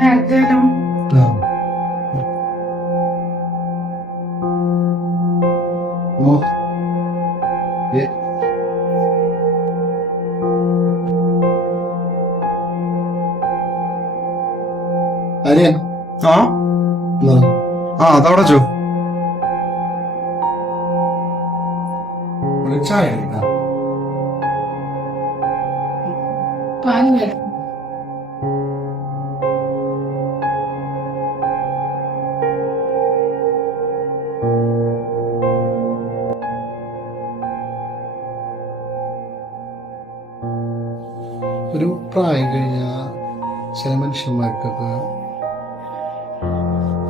നേരത്തെയാലും ആ. ഓ, ഏ, ആര്യ? ആ എന്നാ, ആ അതവിടെ ചോ ഒരു ചായ എടുക്കാം. പാല് വേണം. ഒരു പ്രായം കഴിഞ്ഞ ചില മനുഷ്യന്മാർക്കൊക്കെ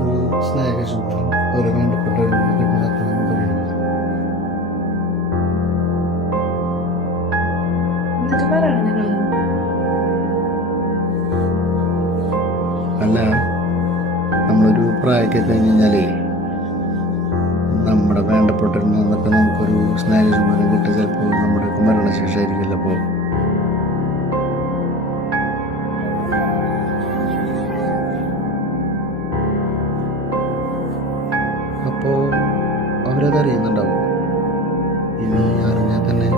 ഒരു സ്നേഹശുദ്ധം അവരെ വേണ്ടപ്പെട്ടവരും കിട്ടുന്നതാണ് പറയുന്നത്. എന്നിട്ട് പറയണം നിങ്ങൾ. അല്ല, നമ്മളൊരു പ്രായമൊക്കെ കഴിഞ്ഞ് കഴിഞ്ഞാലേ നമ്മുടെ വേണ്ടപ്പെട്ടവരിൽ നിന്നൊക്കെ നമുക്കൊരു സ്നേഹശുദ്ധം കിട്ടുക ചിലപ്പോൾ നമ്മുടെയൊക്കെ മരണശേഷമായിരിക്കില്ല. അപ്പോൾ അവരതറിയുന്നുണ്ടാവും. ഇനി അറിഞ്ഞാൽ തന്നെ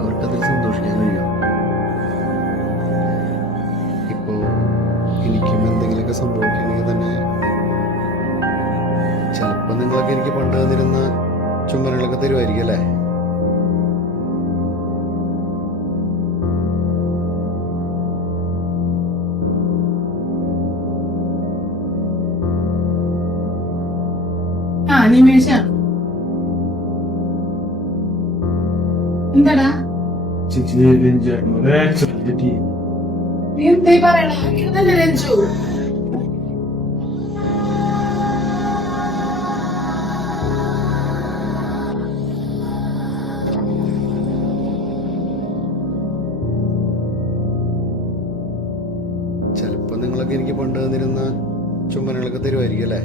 അവർക്കതിൽ സന്തോഷിക്കാൻ കഴിയും. ഇപ്പോൾ എനിക്കും എന്തെങ്കിലുമൊക്കെ സംഭവിക്കുകയാണെങ്കിൽ തന്നെ ചിലപ്പോൾ നിങ്ങളൊക്കെ എനിക്ക് പണ്ട് തന്നിരുന്ന ചുമലുകളൊക്കെ തരുമായിരിക്കും അല്ലേ? ആ നിമേഷ എന്താടാ നീ എന്തേ പറയണ? ഇതല്ലേ രഞ്ജു? ചിലപ്പോൾ നിങ്ങളൊക്കെ എനിക്ക് പണ്ട് തന്നിരുന്ന ചുമലുകളൊക്കെ തരുമായിരിക്കും അല്ലേ?